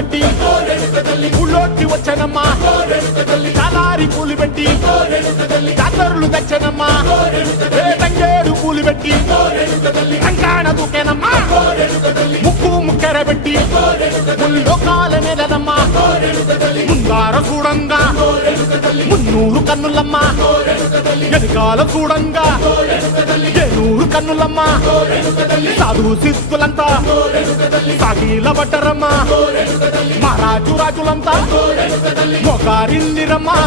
కట్టి ఊళ్ళోకి వచ్చనమ్మా చాలారి పూలు పెట్టి జాతరులు తెచ్చనమ్మా తంగేడు పూలు పెట్టి కంకాణ దూకేనమ్మా ముక్కు ముక్కెర పెట్టి ముల్లోకాల నెలనమ్మా ముందార చూడంగా మున్నూరు కన్నులమ్మా వెనకాల చూడంగా ఏనూరు కన్నులమ్మా సాధు శిస్తులంతా సాగిల పడ్డరమ్మా మహారాజు రాజులంతా మొగారిందిరమ్మా